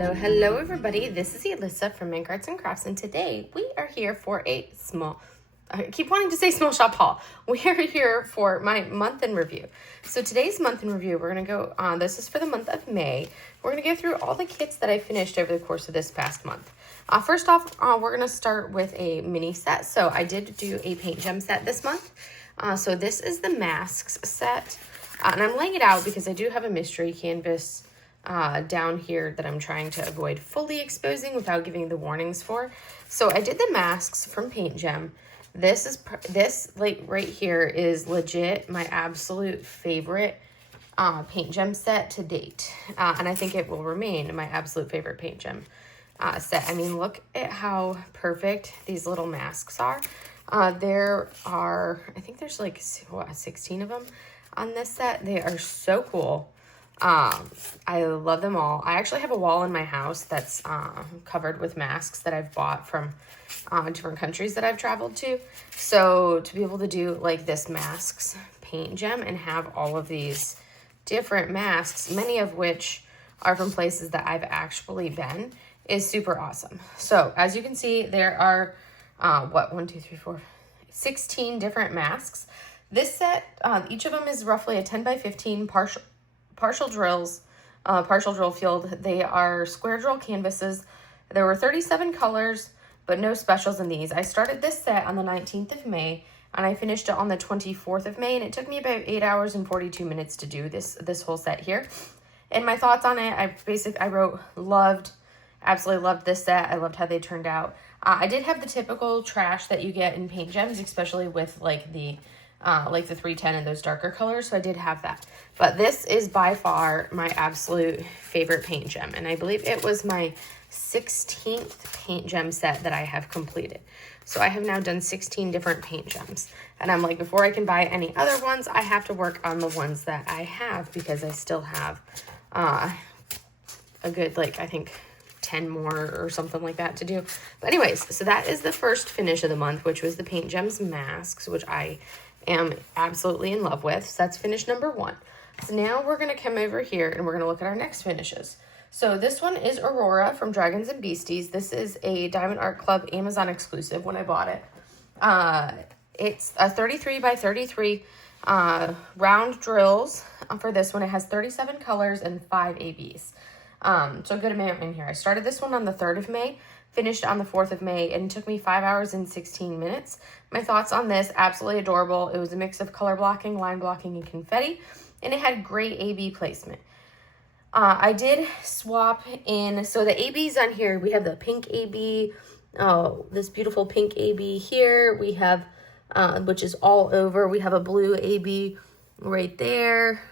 Hello everybody, this is Alyssa from Mink Arts and Crafts, and today we are here for a I keep wanting to say small shop haul. We are here for my month in review. So today's month in review, we're going to go on, this is for the month of May. We're going to go through all the kits that I finished over the course of this past month. First off, we're going to start with a mini set. So I did do a Paintgem set this month. So this is the masks set, and I'm laying it out because I do have a mystery canvas down here that I'm trying to avoid fully exposing without giving the warnings for. So I did the masks from Paintgem. This like right here is legit my absolute favorite Paintgem set to date, and I think it will remain my absolute favorite Paintgem set. I mean, look at how perfect these little masks are. There are, I think there's like 16 of them on this set. They are so cool. I love them all. I actually have a wall in my house that's covered with masks that I've bought from different countries that I've traveled to. So to be able to do like this masks Paintgem and have all of these different masks, many of which are from places that I've actually been, is super awesome. So as you can see, there are 16 different masks. This set, each of them is roughly a 10 by 15 partial drills, partial drill field. They are square drill canvases. There were 37 colors, but no specials in these. I started this set on the 19th of May, and I finished it on the 24th of May, and it took me about 8 hours and 42 minutes to do this whole set here. And my thoughts on it, I wrote, absolutely loved this set. I loved how they turned out. I did have the typical trash that you get in Paintgems, especially with like the 310 and those darker colors, so I did have that. But this is by far my absolute favorite Paintgem, and I believe it was my 16th Paintgem set that I have completed. So I have now done 16 different Paintgems, and I'm like, before I can buy any other ones, I have to work on the ones that I have, because I still have a good, like, I think 10 more or something like that to do. But anyways, so that is the first finish of the month, which was the Paintgems Masks, which I am absolutely in love with. So that's finish number 1. So now we're going to come over here and we're going to look at our next finishes. So this one is Aurora from Dragons and Beasties. This is a Diamond Art Club Amazon exclusive when I bought it. It's a 33 by 33 round drills. For this one, it has 37 colors and 5 ABs. So a good amount in here. I started this one on the 3rd of May, finished on the 4th of May, and it took me 5 hours and 16 minutes. My thoughts on this, absolutely adorable. It was a mix of color blocking, line blocking, and confetti, and it had great AB placement. I did swap in, so the ABs on here, we have the pink AB, this beautiful pink AB here. We have, which is all over. We have a blue AB right there.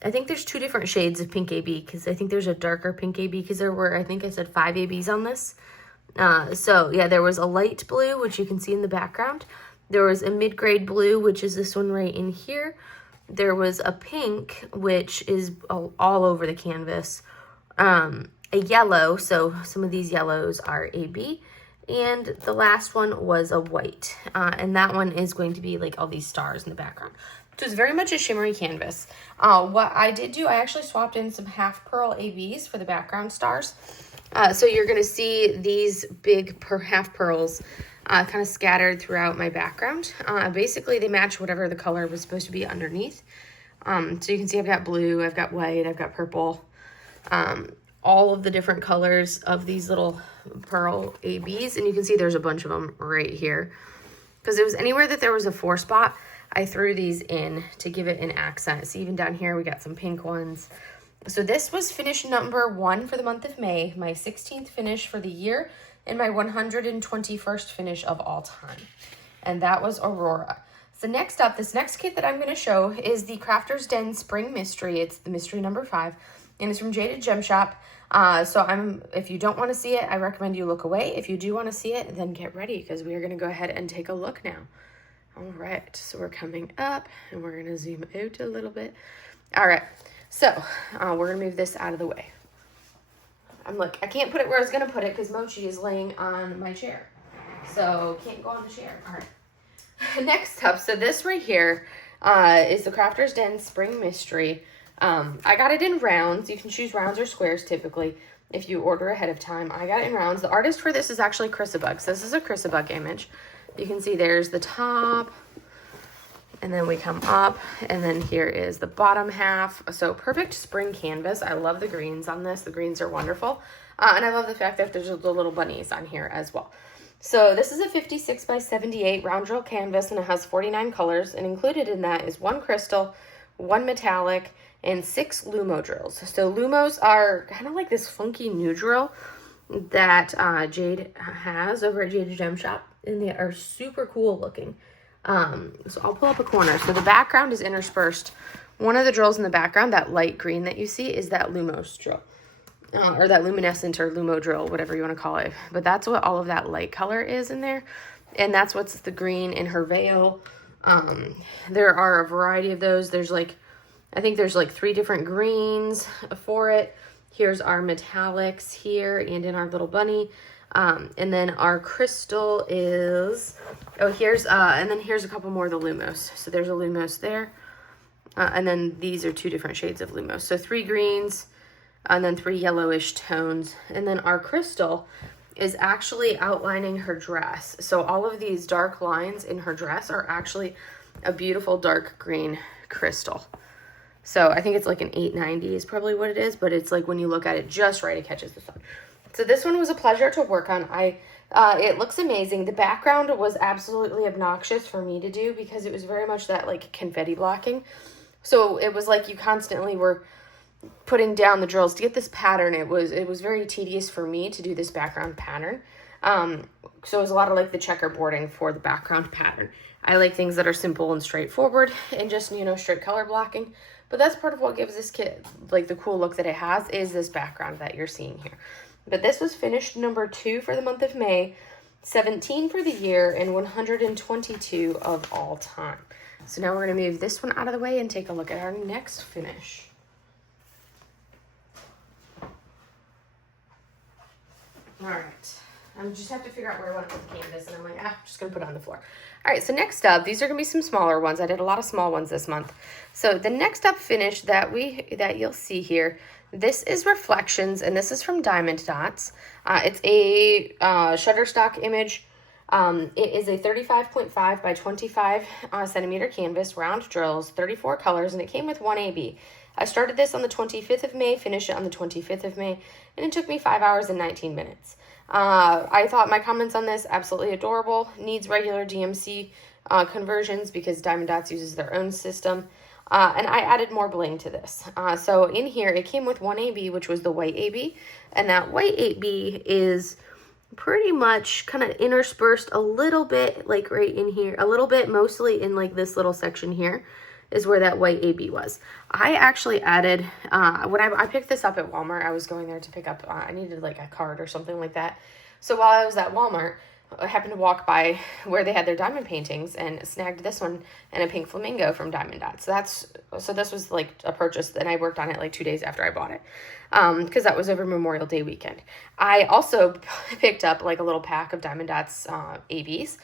I think there's 2 different shades of pink AB, because I think there's a darker pink AB, because there were, I think I said 5 ABs on this. So yeah, there was a light blue, which you can see in the background. There was a mid-grade blue, which is this one right in here. There was a pink, which is all over the canvas. A yellow, so some of these yellows are AB. And the last one was a white. And that one is going to be like all these stars in the background. So it's very much a shimmery canvas. What I did do, I actually swapped in some half pearl ABs for the background stars. So you're going to see these big half pearls kind of scattered throughout my background. Basically, they match whatever the color was supposed to be underneath. So you can see I've got blue, I've got white, I've got purple. All of the different colors of these little pearl ABs. And you can see there's a bunch of them right here. Because it was anywhere that there was a 4 spot, I threw these in to give it an accent. So even down here, we got some pink ones. So this was finish number 1 for the month of May, my 16th finish for the year, and my 121st finish of all time. And that was Aurora. So next up, this next kit that I'm going to show is the Crafter's Den Spring Mystery. It's the mystery number 5, and it's from Jaded Gem Shop. If you don't want to see it, I recommend you look away. If you do want to see it, then get ready, because we are going to go ahead and take a look now. All right, so we're coming up, and we're going to zoom out a little bit. All right, so we're going to move this out of the way. I can't put it where I was going to put it because Mochi is laying on my chair. So can't go on the chair. All right. Next up, so this right here is the Crafter's Den Spring Mystery. I got it in rounds. You can choose rounds or squares typically if you order ahead of time. I got it in rounds. The artist for this is actually Chrysabug. So this is a Chrysabug image. You can see there's the top, and then we come up, and then here is the bottom half. So perfect spring canvas. I love the greens on this. The greens are wonderful. And I love the fact that there's the little bunnies on here as well. So this is a 56 by 78 round drill canvas, and it has 49 colors, and included in that is 1 crystal, 1 metallic, and 6 Lumo drills. So Lumos are kind of like this funky new drill that Jade has over at Jade's Gem Shop, and they are super cool looking. So I'll pull up a corner. So the background is interspersed. One of the drills in the background, that light green that you see, is that Lumos drill. Or that luminescent or Lumo drill, whatever you want to call it. But that's what all of that light color is in there. And that's what's the green in her veil. There are a variety of those. There's like, I think there's like 3 different greens for it. Here's our metallics here and in our little bunny. And then our crystal is, and then here's a couple more of the Lumos. So there's a Lumos there. And then these are 2 different shades of Lumos. So 3 greens, and then 3 yellowish tones. And then our crystal is actually outlining her dress. So all of these dark lines in her dress are actually a beautiful dark green crystal. So I think it's like an 890 is probably what it is, but it's like when you look at it just right, it catches the sun. So this one was a pleasure to work on. It looks amazing. The background was absolutely obnoxious for me to do because it was very much that like confetti blocking. So it was like you constantly were putting down the drills to get this pattern. It was very tedious for me to do this background pattern. So it was a lot of like the checkerboarding for the background pattern. I like things that are simple and straightforward and just, you know, straight color blocking. But that's part of what gives this kit like the cool look that it has, is this background that you're seeing here. But this was finished number 2 for the month of May, 17 for the year, and 122 of all time. So now we're going to move this one out of the way and take a look at our next finish. All right, I just have to figure out where I want to put the canvas, and I'm like, I'm just going to put it on the floor. All right, so next up, these are going to be some smaller ones. I did a lot of small ones this month. So the next up finish that you'll see here, this is Reflections, and this is from Diamond Dots. It's a Shutterstock image. It is a 35.5 by 25 centimeter canvas, round drills, 34 colors, and it came with 1 AB. I started this on the 25th of May, finished it on the 25th of May, and it took me 5 hours and 19 minutes. I thought my comments on this, absolutely adorable, needs regular DMC conversions because Diamond Dots uses their own system. And I added more bling to this. So in here, it came with 1 AB, which was the white AB. And that white AB is pretty much kind of interspersed a little bit, like right in here, a little bit, mostly in like this little section here is where that white AB was. I actually added, when I picked this up at Walmart, I was going there to pick up, I needed like a card or something like that. So while I was at Walmart, I happened to walk by where they had their diamond paintings and snagged this one and a pink flamingo from Diamond Dots. So this was like a purchase, and I worked on it like 2 days after I bought it, because that was over Memorial Day weekend. I also picked up like a little pack of Diamond Dots ABs.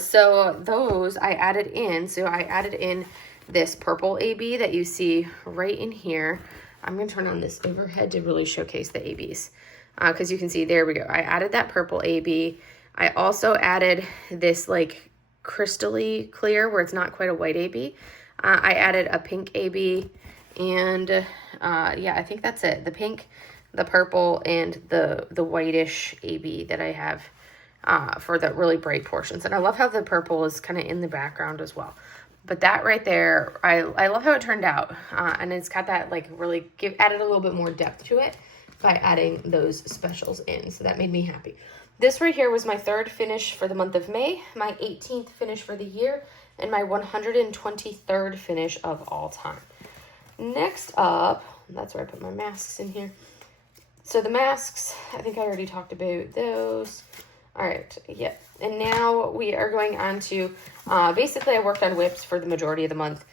So those I added in. So I added in this purple AB that you see right in here. I'm going to turn on this overhead to really showcase the ABs, because you can see, there we go. I added that purple AB. I also added this like crystally clear where it's not quite a white AB. I added a pink AB, and yeah, I think that's it. The pink, the purple, and the whitish AB that I have for the really bright portions. And I love how the purple is kind of in the background as well. But that right there, I love how it turned out. And it's got that like really added a little bit more depth to it by adding those specials in. So that made me happy. This right here was my 3rd finish for the month of May, my 18th finish for the year, and my 123rd finish of all time. Next up, that's where I put my masks in here. So the masks, I think I already talked about those. All right, yeah. And now we are going on to, basically I worked on whips for the majority of the month.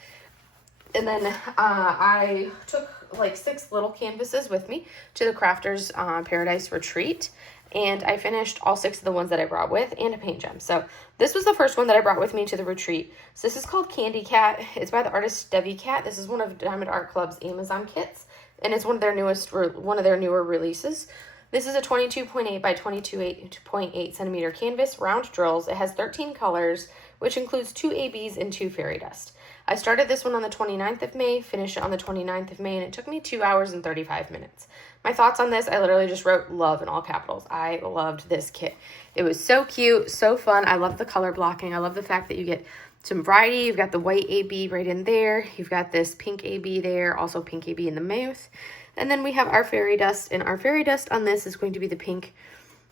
And then I took like 6 little canvases with me to the Crafters Paradise Retreat. and I finished all 6 of the ones that I brought with and a paint gem. So this was the first one that I brought with me to the retreat. So this is called Candy Cat. It's by the artist Debbie Cat. This is one of Diamond Art Club's Amazon kits, and it's one of their newer releases. This is a 22.8 by 22.8 centimeter canvas, round drills. It has 13 colors, which includes 2 ABs and 2 fairy dust. I started this one on the 29th of May, finished it on the 29th of May, and it took me 2 hours and 35 minutes. My thoughts on this, I literally just wrote love in all capitals. I loved this kit. It was so cute, so fun. I love the color blocking. I love the fact that you get some variety. You've got the white AB right in there. You've got this pink AB there, also pink AB in the mouth. And then we have our fairy dust, and our fairy dust on this is going to be the pink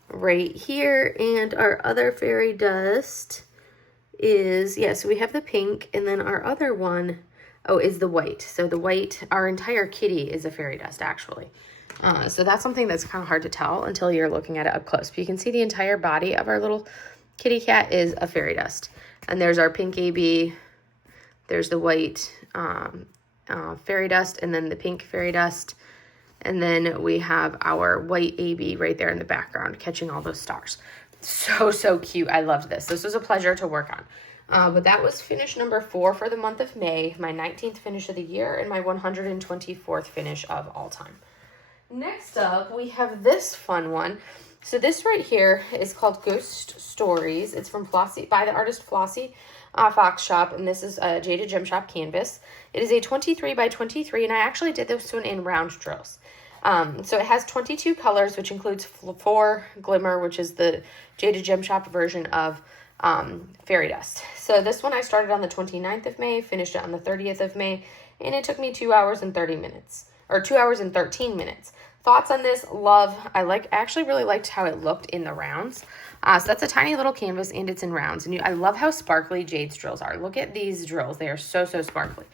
right here. And our other fairy dust is, so we have the pink, and then our other one, is the white. So the white, our entire kitty is a fairy dust, actually. So that's something that's kind of hard to tell until you're looking at it up close. But you can see the entire body of our little kitty cat is a fairy dust. And there's our pink AB, there's the white fairy dust, and then the pink fairy dust. And then we have our white AB right there in the background, catching all those stars. So cute. I loved this. This was a pleasure to work on. But that was finish number 4 for the month of May, my 19th finish of the year, and my 124th finish of all time. Next up, we have this fun one. So this right here is called Ghost Stories. It's from Flossie, by the artist Flossie Fox Shop, and this is a Jaded Gem Shop canvas. It is a 23 by 23, and I actually did this one in round drills. So it has 22 colors, which includes 4 glimmer, which is the Jaded Gem Shop version of fairy dust. So this one I started on the 29th of May, finished it on the 30th of May, and it took me 2 hours and 30 minutes, or 2 hours and 13 minutes. Thoughts on this? Love. I actually really liked how it looked in the rounds. So that's a tiny little canvas, and it's in rounds. And I love how sparkly Jade's drills are. Look at these drills. They are so sparkly.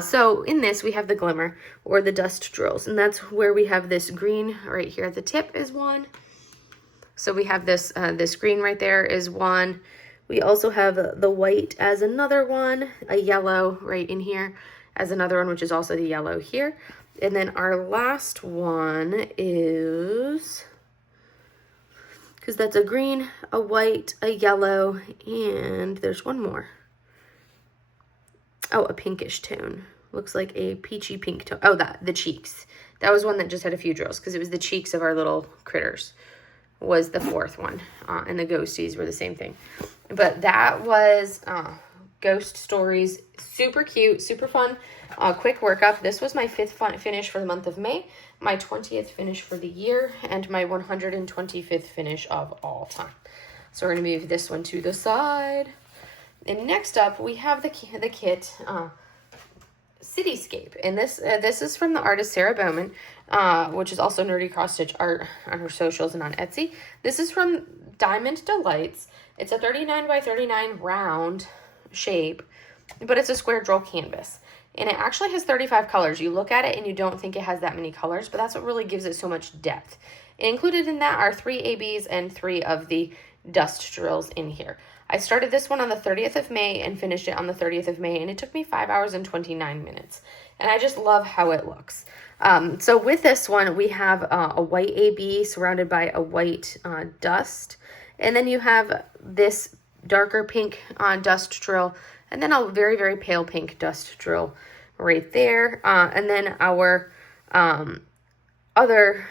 So in this, we have the glimmer or the dust drills. And that's where we have this green right here at the tip is one. So we have this green right there is one. We also have the white as another one. A yellow right in here as another one, which is also the yellow here. And then our last one is, because that's a green, a white, a yellow, and there's one more. Oh, a pinkish tone. Looks like a peachy pink tone. Oh, the cheeks. That was one that just had a few drills because it was the cheeks of our little critters was the 4th one. And the ghosties were the same thing. But that was Ghost Stories. Super cute, super fun. Quick workup. This was my 5th finish for the month of May, my 20th finish for the year, and my 125th finish of all time. So we're going to move this one to the side. And next up, we have the kit, Cityscape. And this is from the artist Sarah Bowman, which is also Nerdy Cross Stitch Art on her socials and on Etsy. This is from Diamond Delights. It's a 39 by 39 round shape, but it's a square drill canvas. And it actually has 35 colors. You look at it and you don't think it has that many colors, but that's what really gives it so much depth. Included in that are 3 ABs and 3 of the dust drills in here. I started this one on the 30th of May and finished it on the 30th of May, and it took me 5 hours and 29 minutes. And I just love how it looks. So with this one, we have a white AB surrounded by a white dust. And then you have this darker pink dust drill, and then a very pale pink dust drill right there. And then our other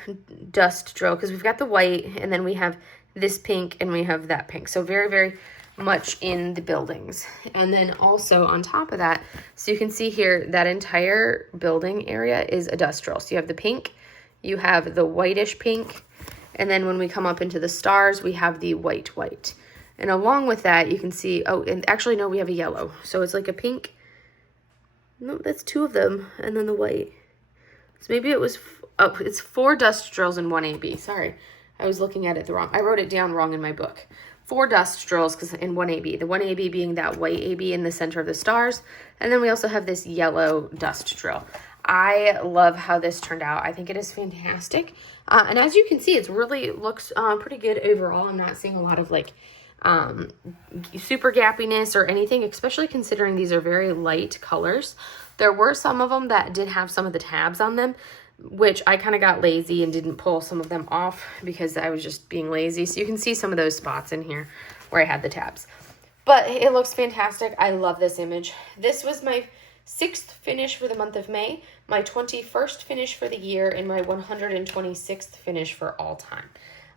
dust drill, because we've got the white, and then we have this pink, and we have that pink. So very much in the buildings. And then also on top of that, so you can see here, that entire building area is a dust drill. So you have the pink, you have the whitish pink, and then when we come up into the stars, we have the white. And along with that, you can see, and actually, no, we have a yellow. So it's like a pink. No, that's 2 of them. And then the white. So maybe it was, it's 4 dust drills and 1 AB. Sorry, I was looking at it wrong. I wrote it down wrong in my book. 4 dust drills in 1 AB. The 1 AB being that white AB in the center of the stars. And then we also have this yellow dust drill. I love how this turned out. I think it is fantastic. And as you can see, it really looks pretty good overall. I'm not seeing a lot of like super gappiness or anything, especially considering these are very light colors. There were some of them that did have some of the tabs on them, which I kind of got lazy and didn't pull some of them off because I was just being lazy. So you can see some of those spots in here where I had the tabs. But it looks fantastic. I love this image. This was my 6th finish for the month of May, my 21st finish for the year, and my 126th finish for all time.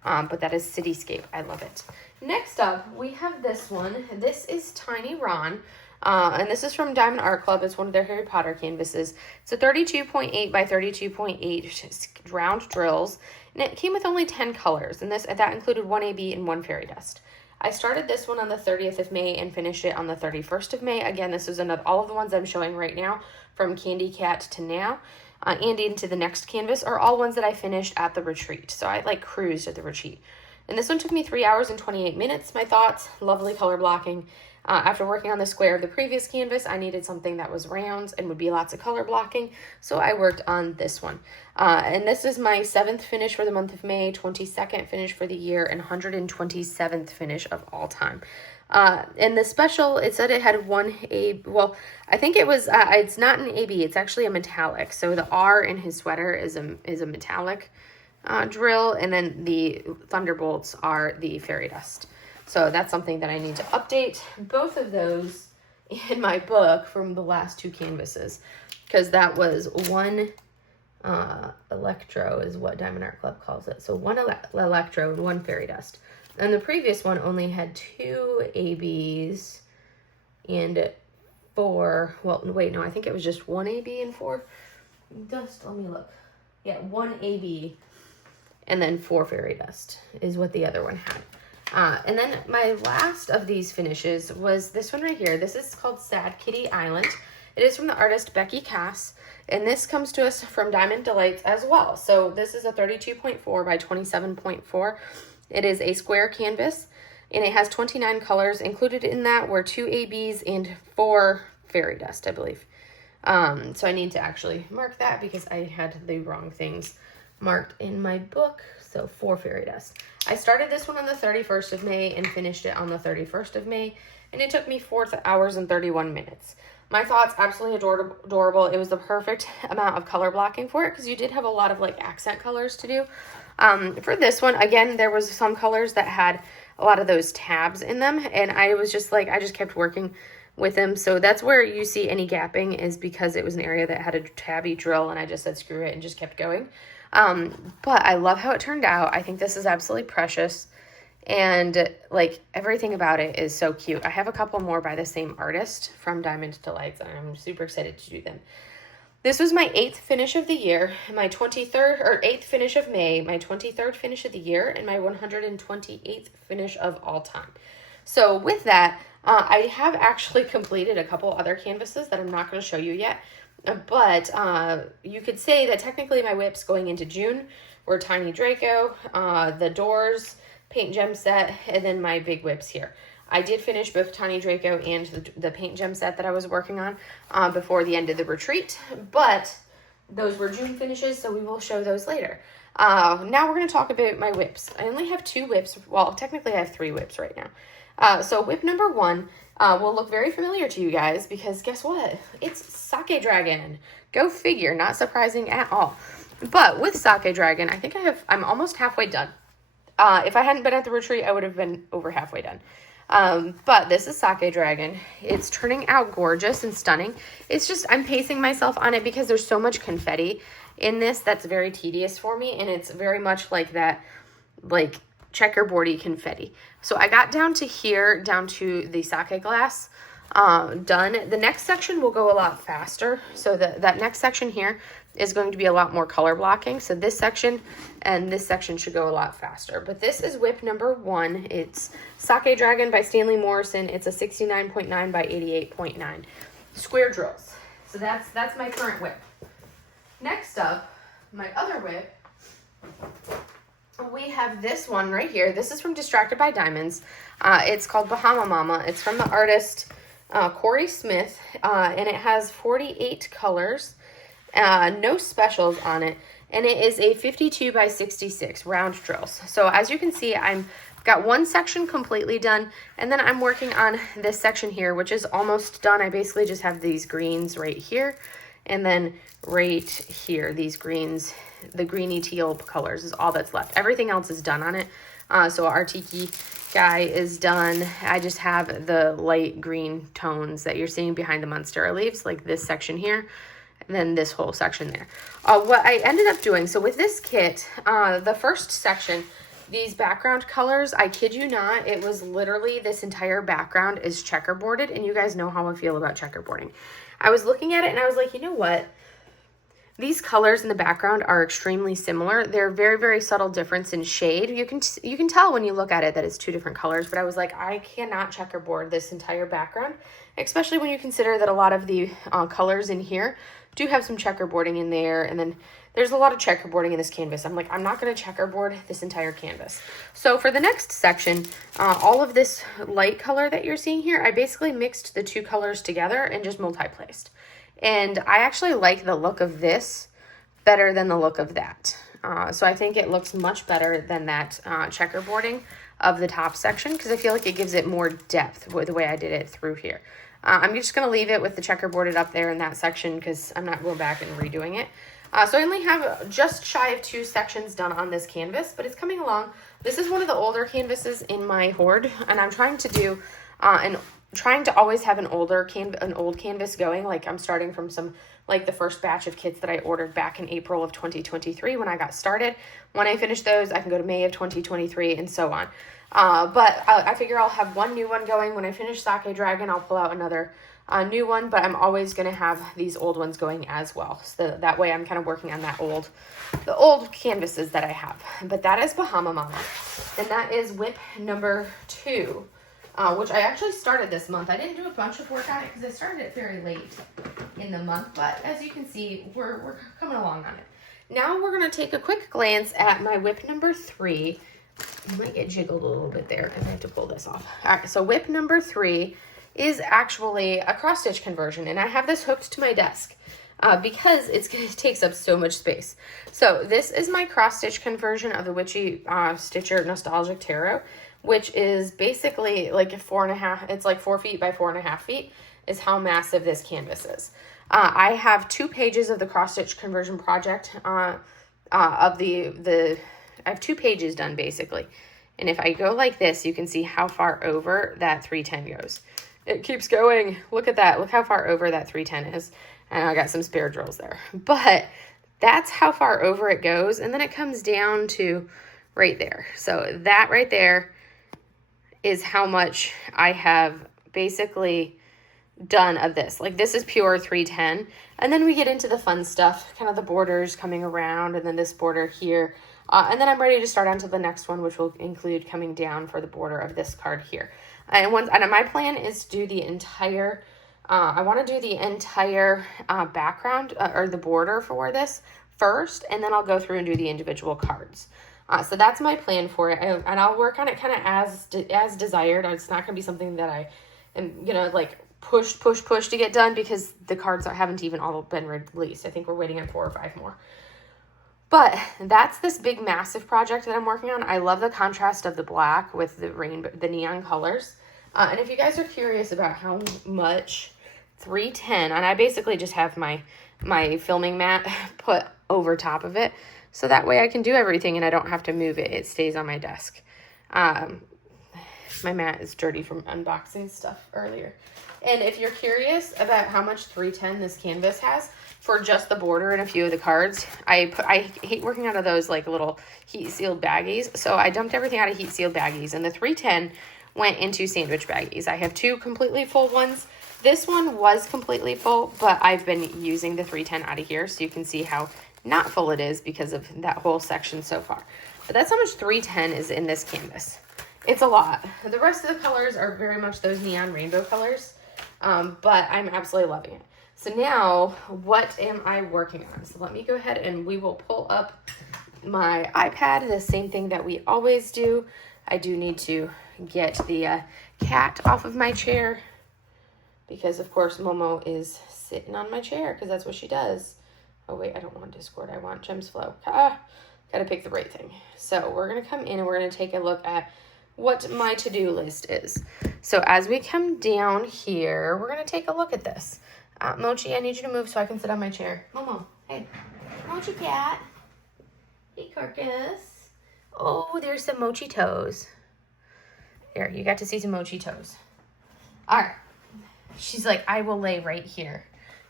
But that is Cityscape. I love it. Next up, we have this one. This is Tiny Ron. And this is from Diamond Art Club. It's one of their Harry Potter canvases. It's a 32.8 by 32.8 round drills. And it came with only 10 colors. And that included 1 AB and 1 fairy dust. I started this one on the 30th of May and finished it on the 31st of May. Again, this is another, all of the ones I'm showing right now, from Candy Cat to now, and into the next canvas, are all ones that I finished at the retreat. So I like cruised at the retreat. And this one took me 3 hours and 28 minutes. My thoughts, lovely color blocking. After working on the square of the previous canvas, I needed something that was round and would be lots of color blocking, so I worked on this one. And this is my 7th finish for the month of May, 22nd finish for the year, and 127th finish of all time. And the special, it said it had 1 A, well, I think it was, it's not an AB, it's actually a metallic. So the R in his sweater is a metallic drill, and then the thunderbolts are the fairy dust. So that's something that I need to update both of those in my book from the last 2 canvases, because that was 1 electro is what Diamond Art Club calls it. So 1 electro and 1 fairy dust. And the previous one only had 2 ABs and 4, well, wait, no, I think it was just 1 AB and 4 dust. Let me look. Yeah, 1 AB and then 4 fairy dust is what the other one had. And then my last of these finishes was this one right here. This is called Sad Kitty Island. It is from the artist Becky Cass, and this comes to us from Diamond Delights as well. So this is a 32.4 by 27.4. It is a square canvas, and it has 29 colors. Included in that were 2 ABs and 4 fairy dust, I believe. So I need to actually mark that because I had the wrong things marked in my book. So 4 fairy dust. I started this one on the 31st of May and finished it on the 31st of May, and it took me 4 hours and 31 minutes. My thoughts, absolutely adorable. It was the perfect amount of color blocking for it because you did have a lot of like accent colors to do. For this one, again, there was some colors that had a lot of those tabs in them, and I was just like, I just kept working with them. So that's where you see any gapping is because it was an area that had a tabby drill, and I just said screw it and just kept going. But I love how it turned out. I think this is absolutely precious, and like everything about it is so cute. I have a couple more by the same artist from Diamond Delights, and I'm super excited to do them. This was my 8th finish of the year, my 23rd or 8th finish of May, my 23rd finish of the year, and my 128th finish of all time. So with that, I have actually completed a couple other canvases that I'm not going to show you yet. But you could say that technically my whips going into June were Tiny Draco, the Doors, Paintgem set, and then my big whips here. I did finish both Tiny Draco and the Paintgem set that I was working on before the end of the retreat, but those were June finishes, so we will show those later. Now we're going to talk about my whips. I only have 2 whips. Well, technically I have 3 whips right now. So whip number 1 will look very familiar to you guys because guess what? It's Sake Dragon. Go figure, not surprising at all. But with Sake Dragon, I think I'm almost halfway done. If I hadn't been at the retreat, I would have been over halfway done. But this is Sake Dragon. It's turning out gorgeous and stunning. It's just, I'm pacing myself on it because there's so much confetti in this that's very tedious for me, and it's very much like that, like, checkerboardy confetti. So I got down to here, down to the sake glass, done. The next section will go a lot faster. So that next section here is going to be a lot more color blocking. So this section and this section should go a lot faster. But this is whip number 1. It's Sake Dragon by Stanley Morrison. It's a 69.9 by 88.9 square drills. So that's my current whip. Next up, my other whip, we have this one right here. This is from Distracted by Diamonds. It's called Bahama Mama. It's from the artist Corey Smith, and it has 48 colors, no specials on it, and it is a 52 by 66 round drills. So as you can see, I've got one section completely done, and then I'm working on this section here, which is almost done. I basically just have these greens right here, And then right here, these greens, the greeny teal colors is all that's left. Everything else is done on it. So our tiki guy is done. I just have the light green tones that you're seeing behind the monstera leaves, like this section here, and then this whole section there. What I ended up doing, so with this kit, the first section, these background colors, I kid you not, it was literally this entire background is checkerboarded, and you guys know how I feel about checkerboarding. I was looking at it and I was like, you know what? These colors in the background are extremely similar. They're very, very subtle difference in shade. You can tell when you look at it that it's two different colors, but I was like, I cannot checkerboard this entire background, especially when you consider that a lot of the colors in here do have some checkerboarding in there, and then there's a lot of checkerboarding in this canvas. I'm like, I'm not going to checkerboard this entire canvas. So for the next section, all of this light color that you're seeing here, I basically mixed the two colors together and just multi-placed. And I actually like the look of this better than the look of that. So I think it looks much better than that checkerboarding of the top section, because I feel like it gives it more depth with the way I did it through here. I'm just going to leave it with the checkerboarded up there in that section because I'm not going back and redoing it. So I only have just shy of 2 sections done on this canvas, but it's coming along. This is one of the older canvases in my hoard, and I'm trying to do trying to always have an old canvas going. Like I'm starting from some, like the first batch of kits that I ordered back in April of 2023 when I got started. When I finish those, I can go to May of 2023 and so on. But I figure I'll have one new one going. When I finish Sake Dragon, I'll pull out another new one, but I'm always going to have these old ones going as well. So that way I'm kind of working on the old canvases that I have. But that is Bahama Mama. And that is whip number 2. Which I actually started this month. I didn't do a bunch of work on it because I started it very late in the month, but as you can see, we're coming along on it. Now we're going to take a quick glance at my whip number 3. I might get jiggled a little bit there, and I have to pull this off. All right, so whip number 3 is actually a cross-stitch conversion, and I have this hooked to my desk because it takes up so much space. So this is my cross-stitch conversion of the Witchy Stitcher Nostalgic Tarot, which is basically like 4.5, it's like 4 feet by 4.5 feet is how massive this canvas is. I have 2 pages of the cross-stitch conversion project I have 2 pages done basically. And if I go like this, you can see how far over that 310 goes. It keeps going. Look at that. Look how far over that 310 is. And I got some spare drills there. But that's how far over it goes. And then it comes down to right there. So that right there is how much I have basically done of this. Like this is pure 310. And then we get into the fun stuff, kind of the borders coming around, and then this border here. And then I'm ready to start on to the next one, which will include coming down for the border of this card here. And my plan is to do the entire, I want to do the entire background or the border for this first, and then I'll go through and do the individual cards. So that's my plan for it, and I'll work on it kind of as desired. It's not going to be something that I am going to like push to get done because the cards haven't even all been released. I think we're waiting on 4 or 5 more. But that's this big massive project that I'm working on. I love the contrast of the black with the rainbow, the neon colors. And if you guys are curious about how much 310, and I basically just have my filming mat put over top of it, so that way I can do everything and I don't have to move it. It stays on my desk. My mat is dirty from unboxing stuff earlier. And if you're curious about how much 310 this canvas has for just the border and a few of the cards, I hate working out of those like little heat sealed baggies. So I dumped everything out of heat sealed baggies, and the 310 went into sandwich baggies. I have 2 completely full ones. This one was completely full, but I've been using the 310 out of here so you can see how not full it is because of that whole section so far. But that's how much 310 is in this canvas. It's a lot. The rest of the colors are very much those neon rainbow colors, but I'm absolutely loving it. So now, what am I working on? So let me go ahead and we will pull up my iPad, the same thing that we always do. I do need to get the cat off of my chair because, of course, Momo is sitting on my chair because that's what she does. Oh, wait, I don't want Discord. I want Gems Flow. Gotta pick the right thing. So we're going to come in and we're going to take a look at what my to-do list is. So as we come down here, we're going to take a look at this. Mochi, I need you to move so I can sit on my chair. Momo, hey. Mochi cat. Hey, Carcass. Oh, there's some Mochi toes. There, you got to see some Mochi toes. All right. She's like, I will lay right here.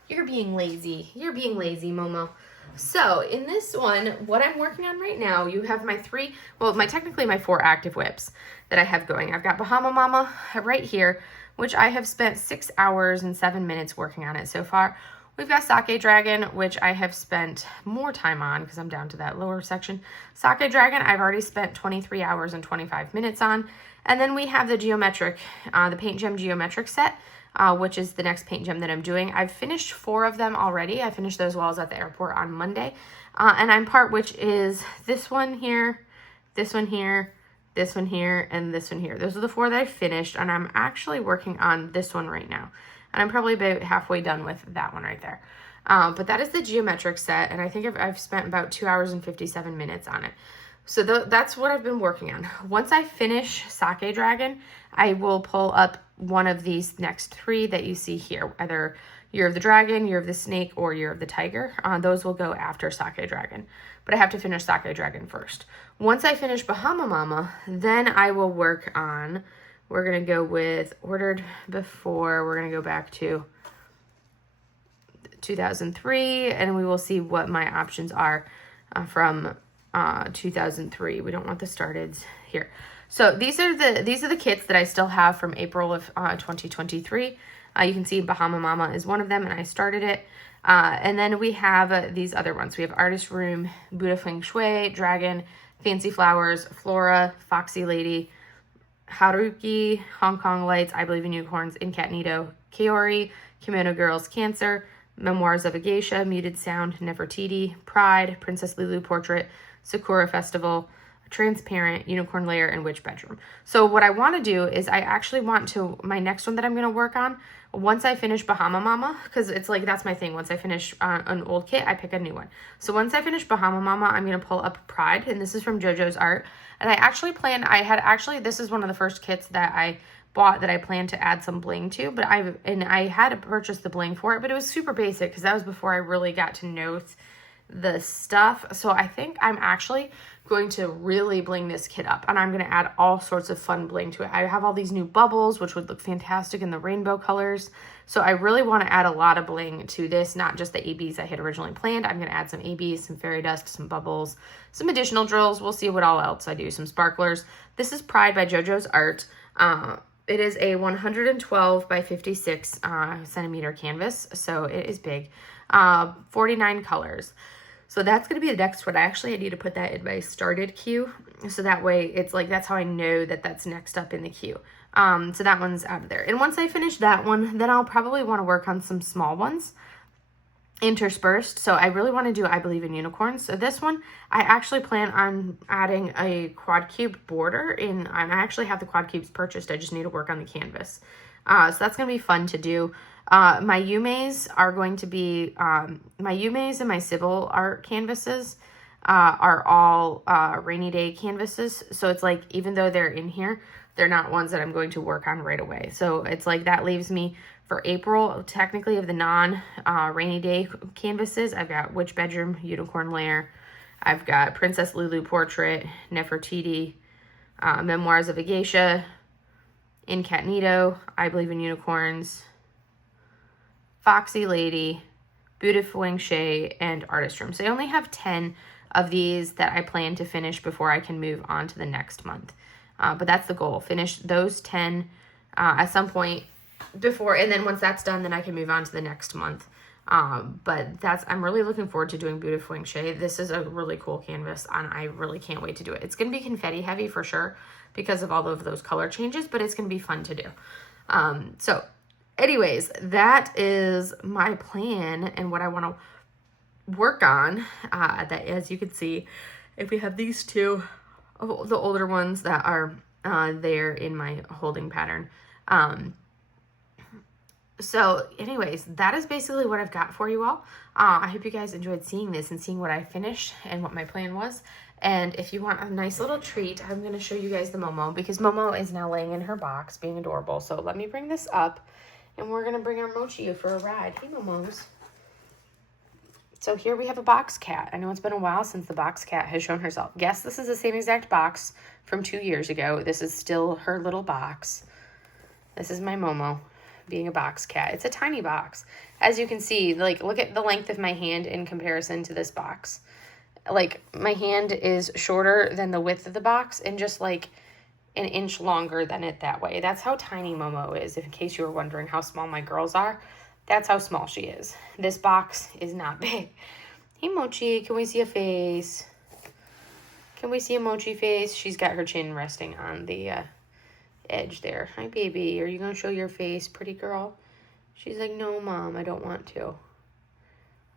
You're being lazy. You're being lazy, Momo. So in this one, what I'm working on right now, you have my technically my 4 active whips that I have going. I've got Bahama Mama right here, which I have spent 6 hours and 7 minutes working on it so far. We've got Sake Dragon, which I have spent more time on because I'm down to that lower section. Sake Dragon, I've already spent 23 hours and 25 minutes on. And then we have the geometric, the Paintgem geometric set, which is the next paint gem that I'm doing. I've finished 4 of them already. I finished those while I was at the airport on Monday. And I'm which is this one here, this one here, this one here, and this one here. Those are the 4 that I finished, and I'm actually working on this one right now. And I'm probably about halfway done with that one right there. But that is the geometric set, and I think I've spent about 2 hours and 57 minutes on it. So that's what I've been working on. Once I finish Sake Dragon, I will pull up one of these next 3 that you see here, either Year of the Dragon, Year of the Snake, or Year of the Tiger. Those will go after Sake Dragon, but I have to finish Sake Dragon first. Once I finish Bahama Mama, then I will work on, we're going to go with ordered before, we're going to go back to 2003, and we will see what my options are from 2003. We don't want the starteds here. So these are the kits that I still have from April of 2023. You can see Bahama Mama is one of them, and I started it. And then we have these other ones. We have Artist Room, Buddha Feng Shui, Dragon, Fancy Flowers, Flora, Foxy Lady, Haruki, Hong Kong Lights, I Believe in Unicorns, Incognito, Kaori, Kimono Girls, Cancer, Memoirs of a Geisha, Muted Sound, Nefertiti, Pride, Princess Lulu Portrait, Sakura Festival, Transparent, Unicorn Lair, and Witch Bedroom. So what I want to do is I actually want to, my next one that I'm going to work on, once I finish Bahama Mama, because it's like, that's my thing. Once I finish an old kit, I pick a new one. So once I finish Bahama Mama, I'm going to pull up Pride, and this is from JoJo's Art. And I actually planned, this is one of the first kits that I bought that I planned to add some bling to, but I had to purchase the bling for it, but it was super basic because that was before I really got to know the stuff. So I think I'm actually going to really bling this kit up, and I'm going to add all sorts of fun bling to it. I have all these new bubbles, which would look fantastic in the rainbow colors. So I really want to add a lot of bling to this, not just the ABs I had originally planned. I'm going to add some ABs, some fairy dust, some bubbles, some additional drills. We'll see what all else I do. Some sparklers. This is Pride by JoJo's Art. It is a 112 by 56 centimeter canvas, so it is big. 49 colors. So that's going to be the next one. I need to put that in my started queue, so that way it's like, that's how I know that that's next up in the queue. So that one's out of there. And once I finish that one, then I'll probably want to work on some small ones interspersed. So I really want to do I Believe in Unicorns. So this one, I actually plan on adding a quad cube border in, and I actually have the quad cubes purchased. I just need to work on the canvas. So that's going to be fun to do. My Yumeis are going to be, my Yumeis and my Sybil art canvases are all rainy day canvases. So it's like, even though they're in here, they're not ones that I'm going to work on right away. So it's like, that leaves me for April, technically, of the non-rainy day canvases. I've got Witch Bedroom, Unicorn Lair. I've got Princess Lulu Portrait, Nefertiti, Memoirs of a Geisha, Incognito, I Believe in Unicorns, Foxy Lady, Buddha Feng Shui, and Artist Room. So I only have 10 of these that I plan to finish before I can move on to the next month. But that's the goal. Finish those 10 at some point before, and then once that's done, then I can move on to the next month. But I'm really looking forward to doing Buddha Feng Shui. This is a really cool canvas, and I really can't wait to do it. It's going to be confetti heavy for sure because of all of those color changes, but it's going to be fun to do. So anyways, that is my plan and what I want to work on. That, as you can see, if we have these two of the older ones that are there in my holding pattern. So anyways, that is basically what I've got for you all. I hope you guys enjoyed seeing this and seeing what I finished and what my plan was. And if you want a nice little treat, I'm going to show you guys the Momo, because Momo is now laying in her box being adorable. So let me bring this up And we're going to bring our Mochi for a ride. Hey, Momos. So here we have a box cat. I know it's been a while since the box cat has shown herself. Yes, this is the same exact box from 2 years ago. This is still her little box. This is my Momo being a box cat. It's a tiny box. As you can see, like, look at the length of my hand in comparison to this box. Like, my hand is shorter than the width of the box and just like an inch longer than it that way. That's how tiny Momo is, in case you were wondering how small my girls are. That's how small she is. This box is not big. Hey, Mochi, can we see a face? Can we see a Mochi face? She's got her chin resting on the edge there. Hi, baby. Are you going to show your face, pretty girl? She's like, no, Mom, I don't want to.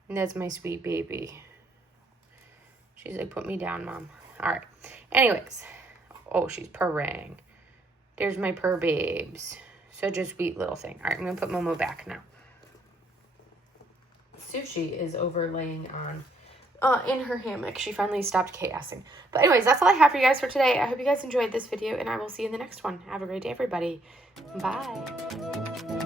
And that's my sweet baby. She's like, put me down, Mom. All right. Anyways. Oh, she's purring. There's my purr babes. Such a sweet little thing. All right, I'm going to put Momo back now. Sushi is over laying on in her hammock. She finally stopped chaosing. But anyways, that's all I have for you guys for today. I hope you guys enjoyed this video, and I will see you in the next one. Have a great day, everybody. Bye.